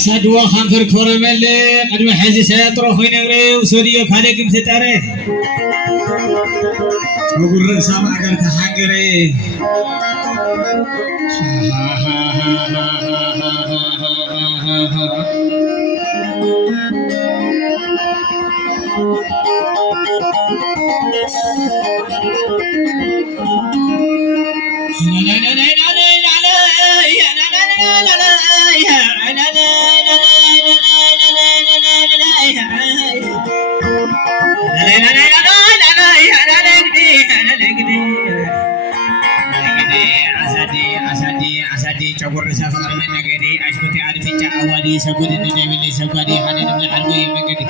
أسدوا خنفر كرمل قدم حزي سيطرو خوي نغري وسوريو كالي قمت تاري وقل رقصة معقر تحقري Campur sama dengan negeri, askuti ada pecah awadi, sakuti tidak boleh sakadi, hanya dengan algo yang menggedi.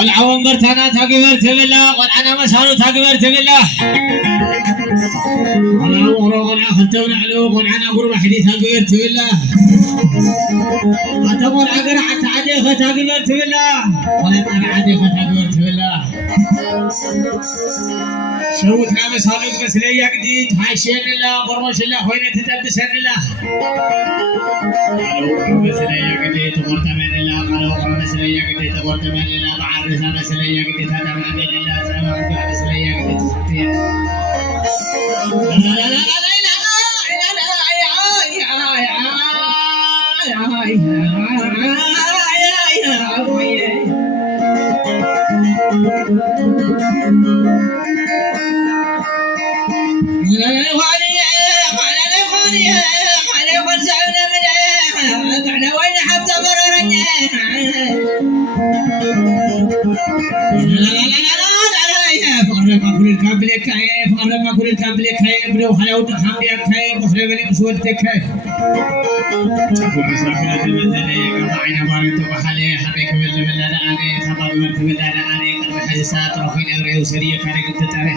قل عوام برتانا تاكبر تبلا قل أنا مسارو تاكبر تبلا قل عوام قل أخلتون علو قل أنا قرب حديث تاكبر تبلا أتقول عقر حتى عديخ تاكبر تبلا قل أنا عديخ تاكبر تبلا شوتنا مسارو مسلية جديد حاشين الله برمش الله خوينة تتلبسن الله قالوا مسلية جديد تقول تمن الله قالوا مسلية جديد تقول تمن الله معرسة مسلية جديد هذا من عبد الله سلام عليكم مسلية جديد تسبتين لا لا لا لا فقرب كل الكابل كاي بدو حلاوة حمدي كاي بخرب لي مسود كاي تقول مسافر المنزلية كمعنا بارد وحلي حبيك بالله أنا ثمر بالله أنا قد حسات روحي نغري وسرية كارك تتاري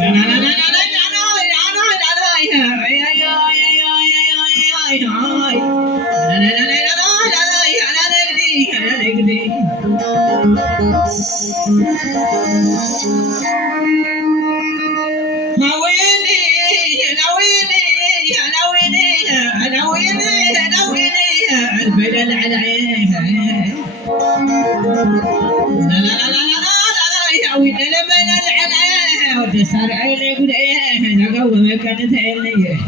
لا لا لا لا صار عيني يقول ايه نقوم ما كانت عيني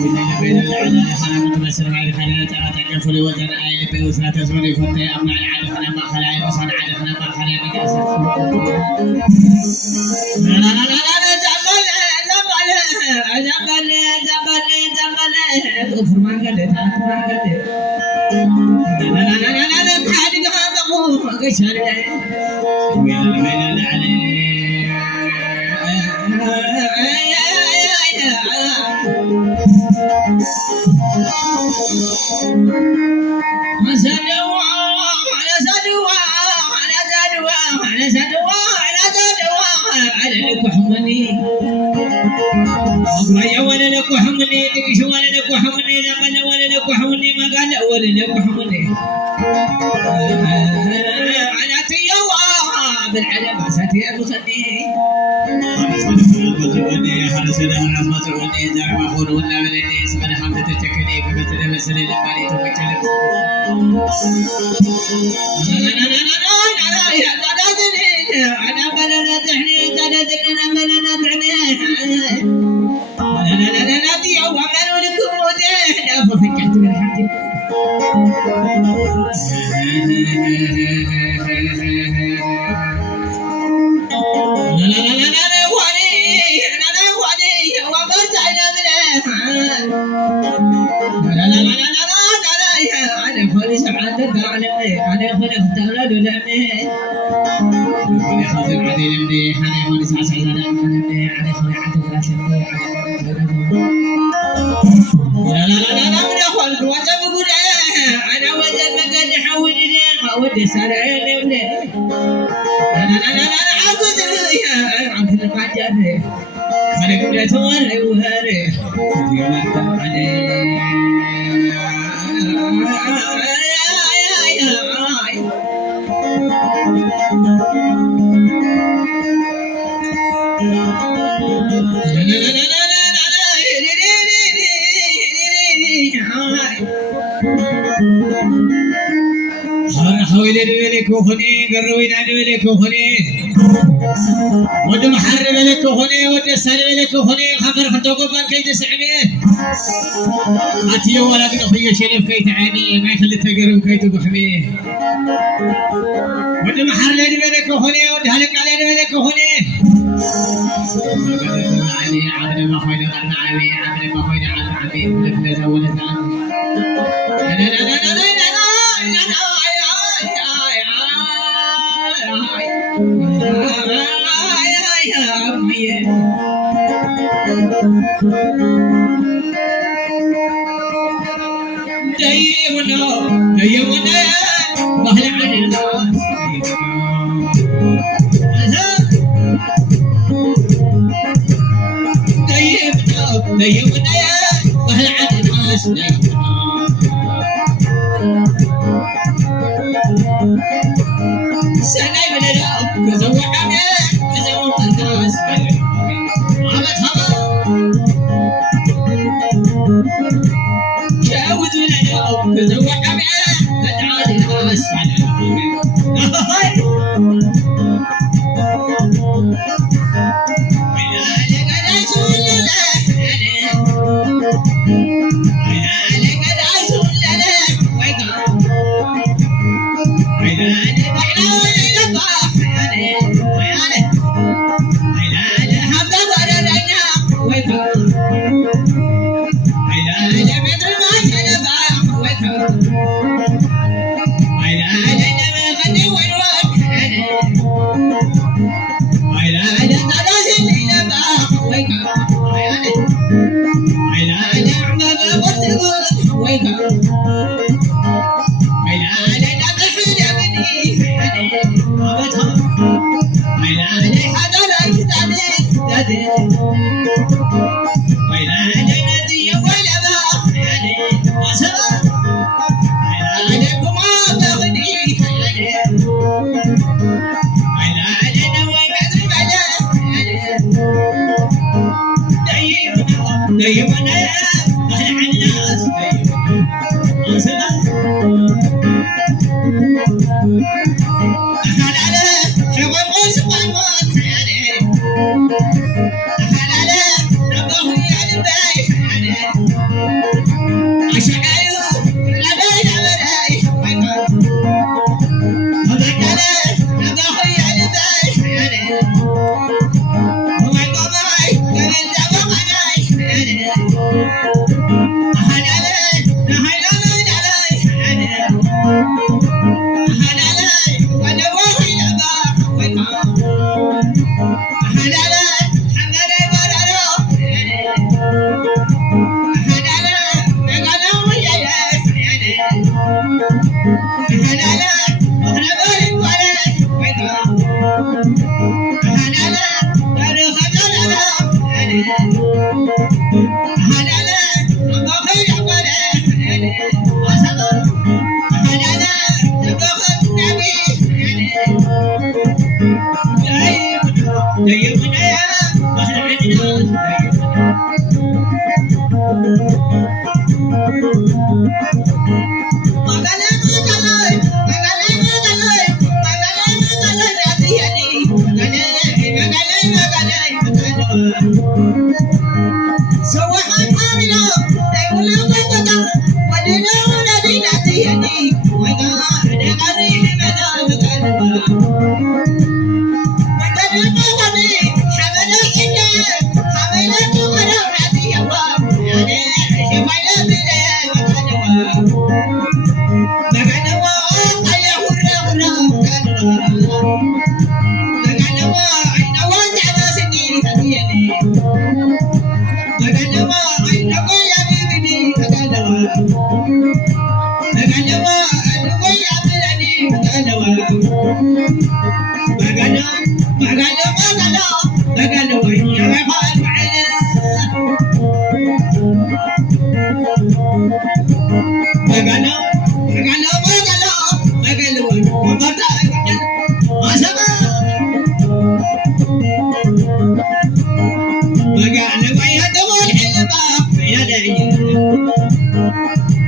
ولا بين العلا حرام تمسر بعد خلال ترى تكفل وزن عيني بوسنا تزوري فتي امنع العالي خلا ما خلا وصل عالي خلا ما خلا نقاس لا لا لا لا زبل غفر ما قلت ما قلت لا لا لا لا لا حد ما تقول قشر وين العلي يا ولدك وحمني دقش ولدك وحمني زمن ولدك وحمني ما قال ولدك وحمني على تيوا بالعلم ساتي أبصني حرس الناس ما تقولني زعم أخون ولا ولدي اسمه حمد تتكني فمثل مثل لماني تمكن أنا بلنا تحني تدرنا بلنا تحني لا تيا وعملوا لكم ودين ففكرت بالحمد لا واني وبرت على منه لا أنا خلي سبعة تعلمني أنا خلي اختار لمني أنا خلي عدي لمني أنا خلي سعسع لمني أنا خلي عدي ثلاثة لمني لا حويلي كوخني قروينا لي كوخني ود محرم لي كوخني ود سالم لي كوخني خفر فتوكو بان كي تسعمي هاتي ولا قنخي شرف كي تعاني ما يخلي تقرب كي تبحمي ود محرم لي كوخني ود هلك علي لي كوخني علي عبد ما خوينا غنى عبي عبد ما خوينا عن عبي ولفنا زولت لا لا لا لا لا ديونا بهل عن الناس ديونا بهل عن الناس سنة من الأب كزوج عمي كزوج الناس عمت هوا جاوز من الأب كزوج عمي أدعى الناس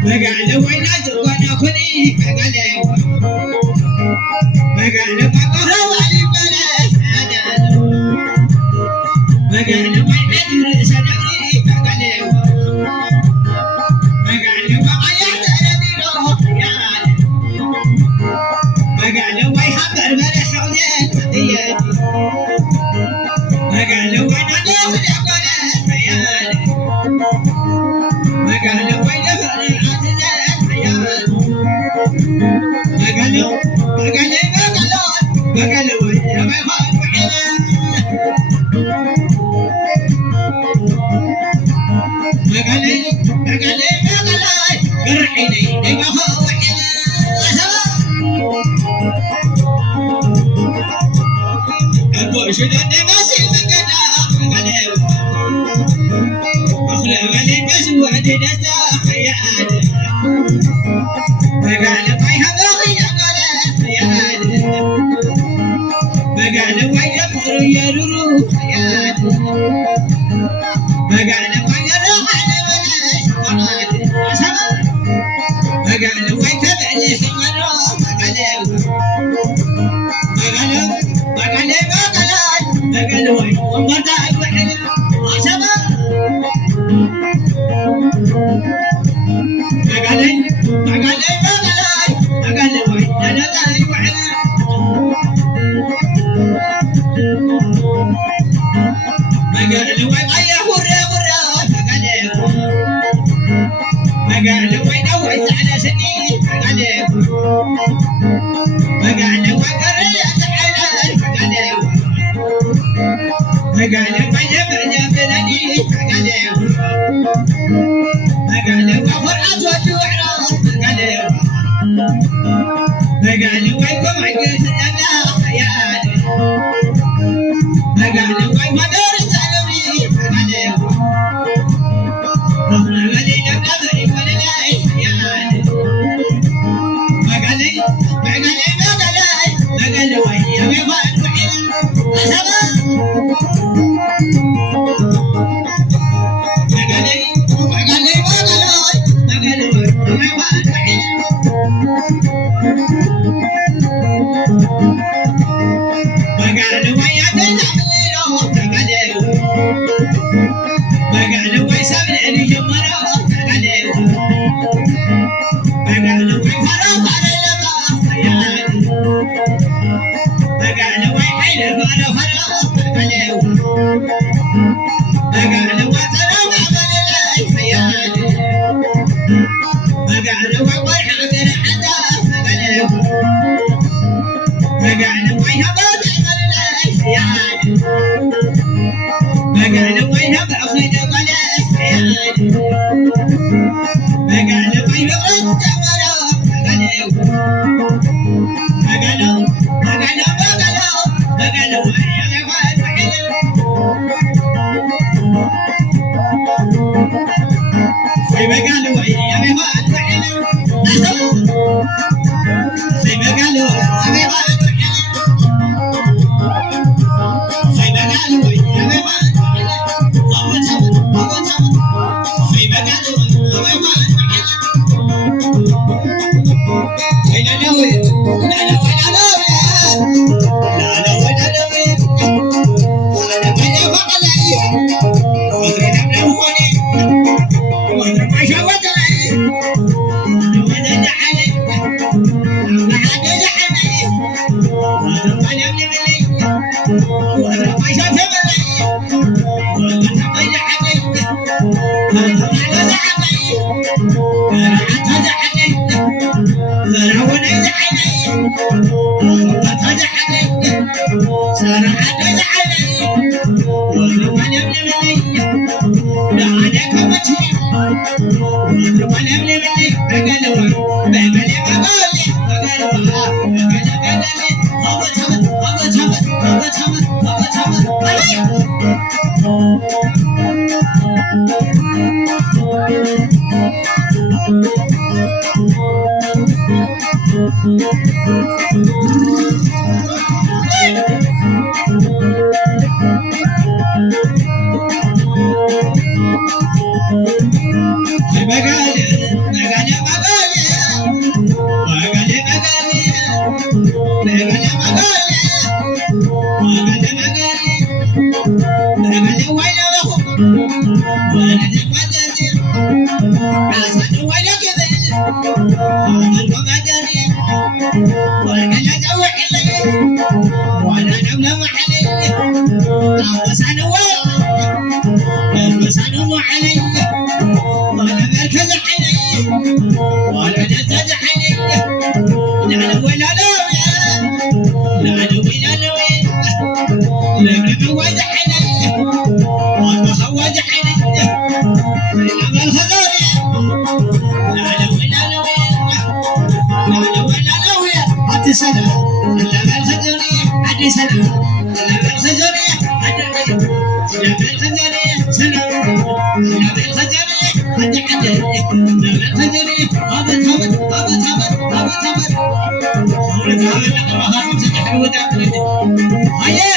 مقالة ويناد وانا خلي مقالة مقالة وقهر والي بلا مقالة ويناد سنوري مقالة مقالة وغيرت الذي روح خيال مقالة ويحضر بلا حولين مدياتي مقالة ويناد ولا بلا خيال مقالة ويناد مقالو يا ما يفعل وحنا مقالي قرحيني ما هو وحنا أبو شدد ماسي مقالا مقالي أخلى مقالي قسو عدي نسا خيال مقالي طيها مقالة ويمر يرو خيال مقالة ويروح على بلاش مراد مقالة ويتبع لي حمرا مقالة وي ومرتاح وحلم عشبا مقالة وي نلقى وحلم مقالة وين أيه ورا مقالة وين أوعز على سنين مقالة وين قريت على مقالة وين يبعد بلدي مقالة وفرعت وجوعرات مقالة وين قمع قلت لنا خيال مقالة وين مدارس علمي مقالة وين سامعني جمرة مقالة وين فرط على لبا خيال مقالة وين حيل فرط مقالة وين سلام عمل الخيال مقالة وين فرح غير حدا مقالة وين هبط عمل الخيال مقالة وين هبط خير بلا خيال مقالة وين هبط جمرة مقالة وين يغفل وحلم في مقالة وين يغفل وحلم في مقالة وين يغفل سلام لما الخجري عدي سلام لما الخجري عدي لما الخجري سلام لما الخجري عدي لما الخجري هذا ثبت هذا ثبت هذا ثبت ولد هذا لقب هذا مسك حلوة تعبد هيا